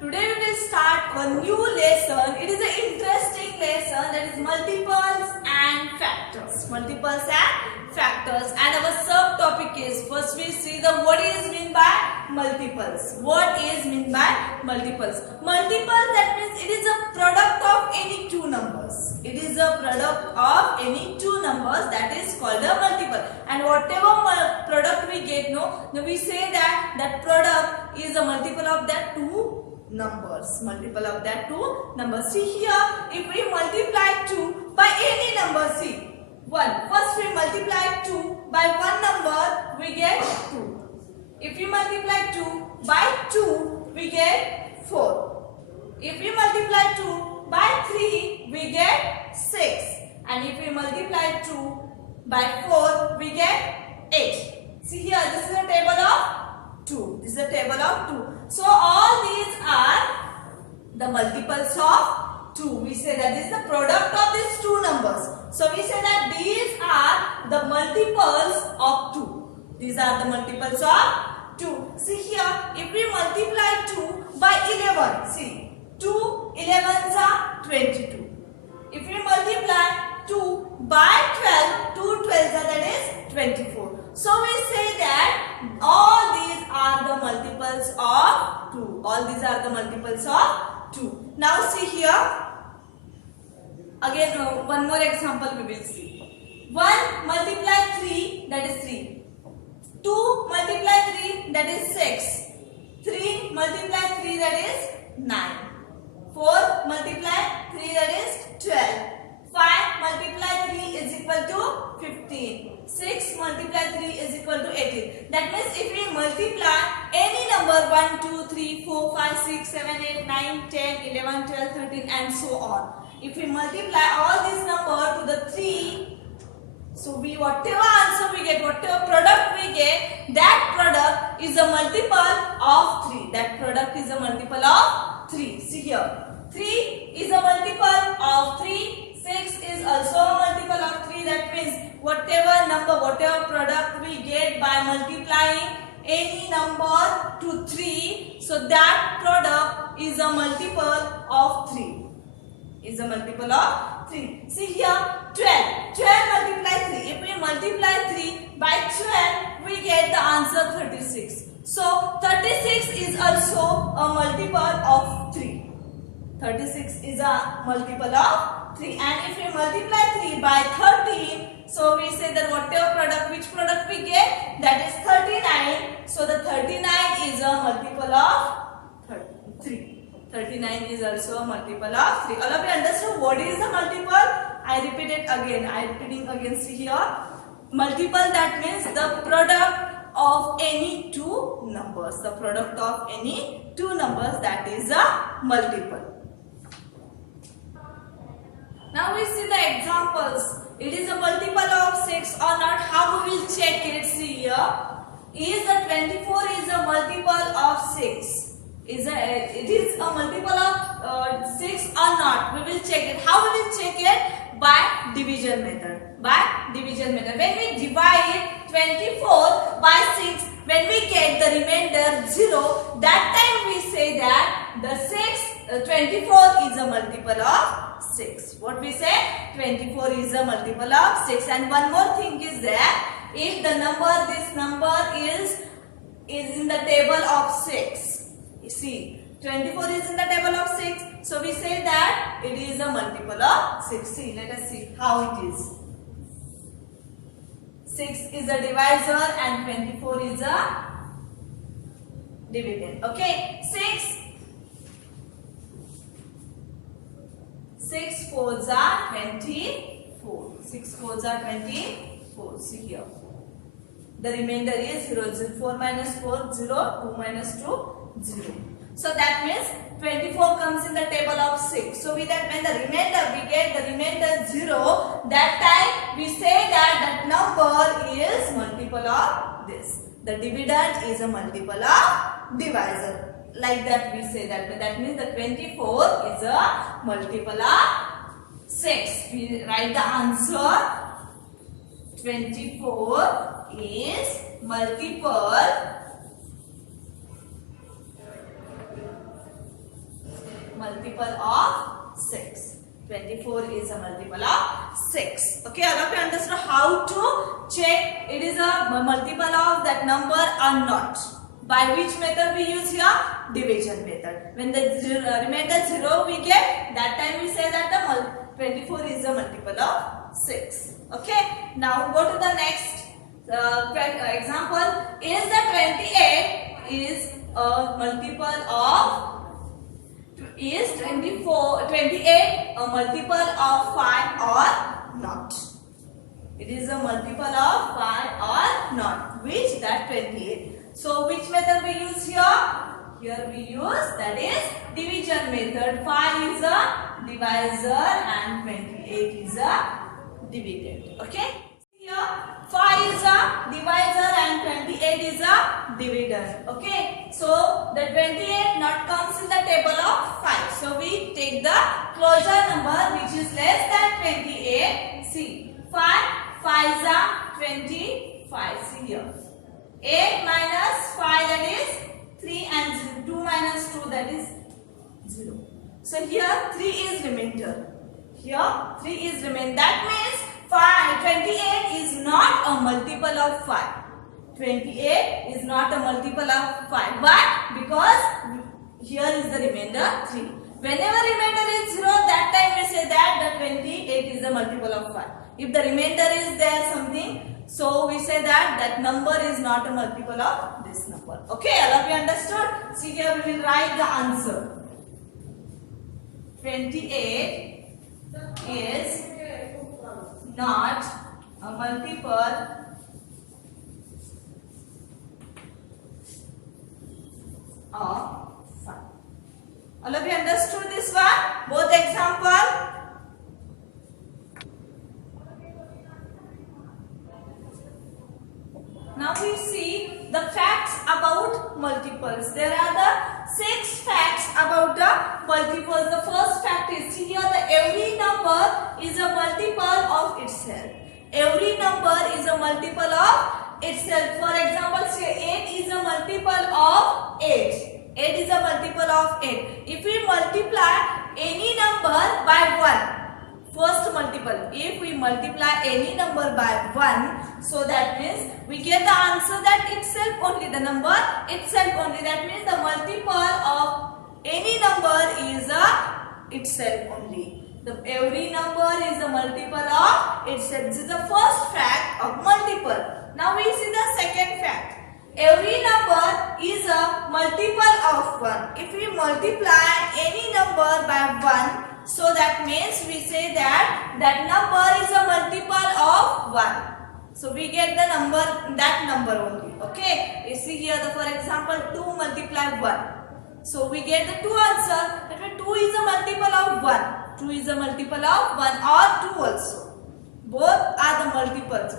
Today we will start a new lesson. It is an interesting lesson, that is multiples and factors. Multiples and factors. And our subtopic is, first we see the what is mean by multiples. What is mean by multiples? Multiples, that means it is a product of any two numbers. It is a product of any two numbers, that is called a multiple. And whatever product we get, we say that that product is a multiple of that two numbers. Multiple of that two numbers. See here, if we multiply 2 by any number, see 1. First we multiply 2 by one number, we get 2. If we multiply 2 by 2, we get 4. If we multiply 2 by 3, we get 6. And if we multiply 2 by 4, we get 8. See here, this is a table of 2. This is a table of 2. So all these are the multiples of 2. We say that this is the product of these two numbers. So we say that these are the multiples of 2. These are the multiples of 2. See here, if we multiply 2 by 11, see 2 11s are 22. If we multiply 2 by 12, 2 12s are, that is 24. So we say that all these are the multiples of 2. All these are the multiples of 2. Now see here. Again one more example we will see. 1 multiply 3, that is 3. 2 multiply 3, that is 6. 3 multiply 3, that is 9. 4 multiply 3, that is 12. 5 multiply 3 is equal to 15. 6 multiply 3 is equal to 18. That means if we multiply any number 1, 2, 3, 4, 5, 6, 7, 8, 9, 10, 11, 12, 13 and so on. If we multiply all these numbers to the 3, so whatever answer we get, whatever product we get, that product is a multiple of 3. That product is a multiple of 3. See here. 3 is a multiple of 3. 6 is also a multiple of 3. That means whatever number, whatever product we get by multiplying any number to 3, so that product is a multiple of 3. Is a multiple of 3. See here, 12. 12 multiply 3. If we multiply 3 by 12, we get the answer 36. So 36 is also a multiple of 3. 36 is a multiple of 3. And if we multiply 3 by 13, so we say that whatever product, which product we get, that is 39. So the 39 is a multiple of 3. 39 is also a multiple of 3. All of you understand what is a multiple? I repeat it again. I am repeating again. See here. Multiple, that means the product of any two numbers. The product of any two numbers, that is a multiple. Now we see the examples. It is a multiple of 6 or not. How we will check it? See here. Is the 24 is a multiple of 6? It is a multiple of 6 or not? We will check it. How we will check it? By division method. By division method. When we divide 24 by 6, when we get the remainder 0, that time we say that the 24 is a multiple of 6. What we say? 24 is a multiple of 6. And one more thing is that if the number, this number is in the table of 6. See, 24 is in the table of 6. So we say that it is a multiple of 6. See, let us see how it is. 6 is a divisor and 24 is a dividend. Okay, 6 fours are 24. 6 fours are 24. See here. The remainder is 0. 4 minus 4, 0. 2 minus 2, 0. So that means 24 comes in the table of 6. So with that, when the remainder, we get the remainder 0, that time we say that that number is multiple of this. The dividend is a multiple of divisor. Like that we say that. That means the 24 is a multiple of 6. We write the answer. 24 is multiple multiple of 6. 24 is a multiple of 6. Okay, all of you understand how to check it is a multiple of that number or not. By which method we use here? Division method. When the remainder 0 we get, that time we say that the 24 is a multiple of 6. Okay, now go to the next example. Is the 28 is a multiple of 28 a multiple of 5 or not? It is a multiple of 5 or not. Which? That 28. So which method we use here? Here we use, that is division method. 5 is a divisor and 28 is a dividend. Okay? Here 5 is a divisor and 28 is a dividend. Okay? So the 28 not comes in the table of 5. So we take the closure number which is less than 28. See, 5 5 is a 25. See here. 8 minus 5, that is 3, and 2 minus 2, that is 0. So here 3 is remainder. Here 3 is remainder. That means 28 is not a multiple of 5. 28 is not a multiple of 5. Why? Because here is the remainder 3. Whenever remainder is 0, that time we say that the 28 is a multiple of 5. If the remainder is there something, so we say that that number is not a multiple of this number. Okay, all of you understood? See here we will write the answer. 28 is not a multiple of 5. All of you understood this one? Both example. Now we see the facts about multiples. There are the 6 facts about the multiples. The first fact is here every number is a multiple of itself. Every number is a multiple of itself. For example, say 8 is a multiple of 8. 8 is a multiple of 8. If we multiply any number by 1, first multiple, if we multiply any number by 1, so that means we get the answer that itself only, the number itself only. That means the multiple of any number is a itself only. Every number is a multiple of itself. This is the first fact of multiple. Now we see the second fact. Every number is a multiple of 1. If we multiply any number by 1, so that means we say that that number is a multiple of 1. So we get the number, that number only. Okay. You see here, for example, 2 multiply 1. So we get the 2 answer. That means 2 is a multiple of 1. 2 is a multiple of 1 or 2 also. Both are the multiples.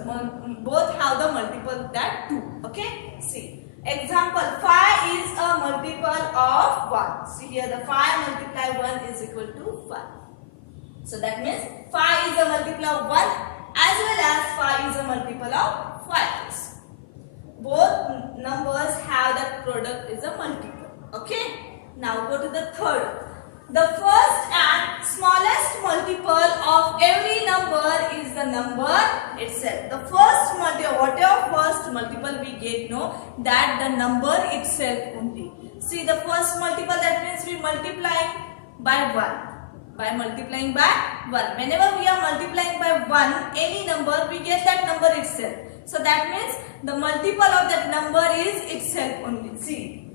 Both have the multiple that 2. Okay. See. Example, 5 is a multiple of 1. See here, the 5 multiply 1 is equal to 5. So that means 5 is a multiple of 1 as well as 5 is a multiple of 5. Both numbers have that product is a multiple. Okay. Now go to the third. The first and smallest multiple of every number is the number itself. The first multiple, whatever first multiple we get, know that the number itself only. See the first multiple, that means we multiply by 1. By multiplying by 1. Whenever we are multiplying by 1, any number, we get that number itself. So that means the multiple of that number is itself only. See.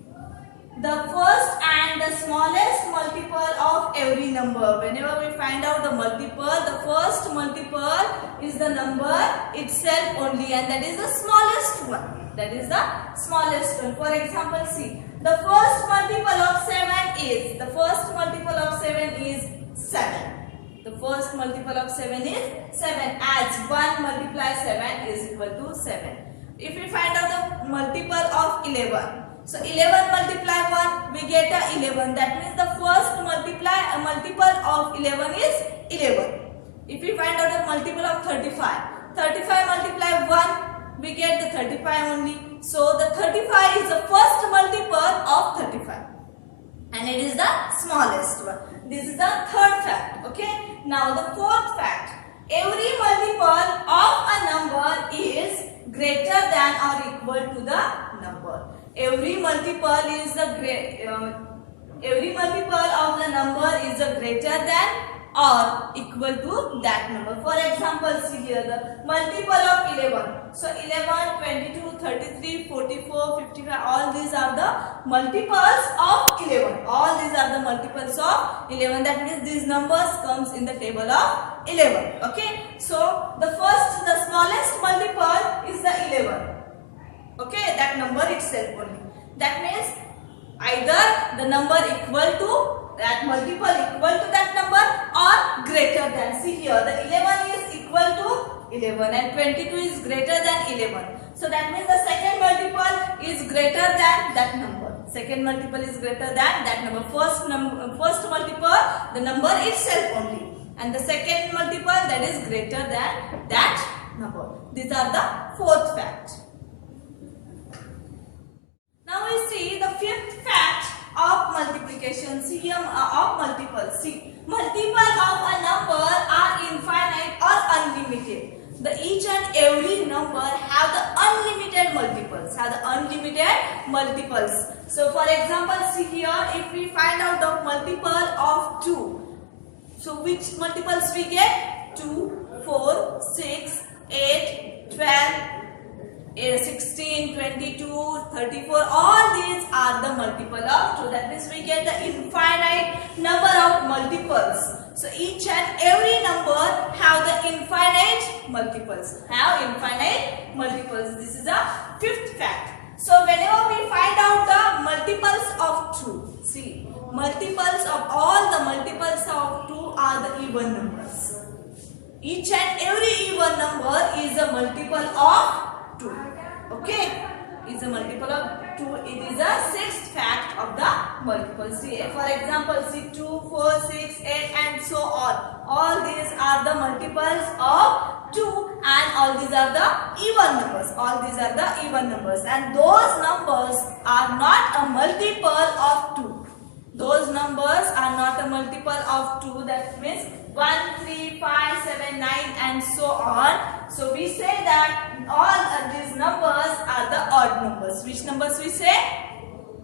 The first and the smallest multiple of every number. Whenever we find out the multiple, the first multiple is the number itself only, and that is the smallest one. That is the smallest one. For example, see, the first multiple of 7 is, the first multiple of 7 is 7. The first multiple of 7 is 7, as 1 multiply 7 is equal to 7. If we find out the multiple of 11, so 11 multiply 1, we get a 11. That means the first multiple of 11 is 11. If we find out the multiple of 35, 35 multiply 1, we get the 35 only. So the 35 is the first multiple of 35. and it is the smallest one. This is the third fact. Okay. Now the fourth fact. Every multiple of a number is greater than or equal to the number. Every multiple is every multiple of the number is a greater than or equal to that number. For example, see here the multiple of 11. So 11, 22, 33, 44, 55, all these are the multiples of 11. All these are the multiples of 11. That means these numbers comes in the table of 11. Okay. So the smallest multiple is the 11. Okay, that number itself only. That means either the number equal to that multiple equal to that number or greater than. See here, the 11 is equal to 11 and 22 is greater than 11. So that means the second multiple is greater than that number. Second multiple is greater than that number. First multiple, the number itself only. And the second multiple, that is greater than that number. These are the fourth fact. Now we see the fifth fact of multiplication. See here of multiples. See, multiple of a number are infinite or unlimited. Each and every number have the unlimited multiples. So for example, see here, if we find out the multiple of 2. So which multiples we get? 2, 4, 6, 8, 12, 16, 22, 34, all these are the multiple of 2. That means we get the infinite number of multiples. So each and every number have the infinite multiples. This is the fifth fact. So whenever we find out the multiples of 2, see, multiples of all the multiples of 2 are the even numbers. Each and every even number is a multiple of 2. Okay, is a multiple of 2. It is a sixth fact of the multiples. See, for example, see 2, 4, 6, 8 and so on. All these are the multiples of 2 and all these are the even numbers. And those numbers are not a multiple of 2. Those numbers are not a multiple of 2. That means 1, 3, 5, 7, 9 and so on. So we say that all these numbers are the odd numbers. Which numbers we say?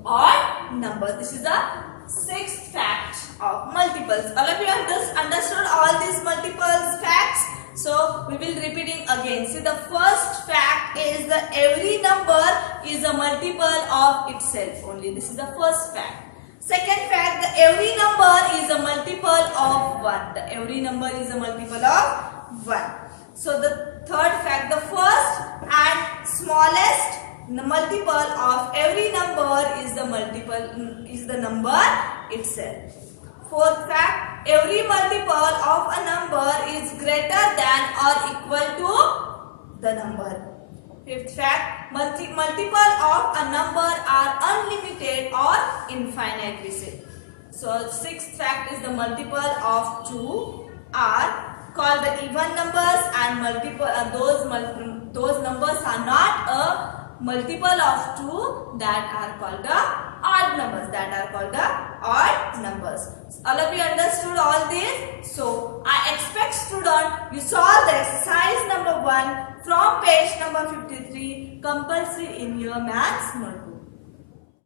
Odd numbers. This is the sixth fact of multiples. All of you have understood all these multiples facts. So we will repeating again. See, the first fact is that every number is a multiple of itself only. This is the first fact. Second fact, that every number is a multiple of 1. Every number is a multiple of 1. So the third fact, the first and smallest multiple of every number is the number itself. Fourth fact, every multiple of a number is greater than or equal to the number. Fifth fact, multiple of a number are unlimited or infinite, we say. So sixth fact is the multiple of 2 are called the even numbers, and those numbers are not a multiple of 2, that are called the odd numbers. All of you understood all this? So I expect student you solve the exercise number 1 from page number 53 compulsory in your maths notebook.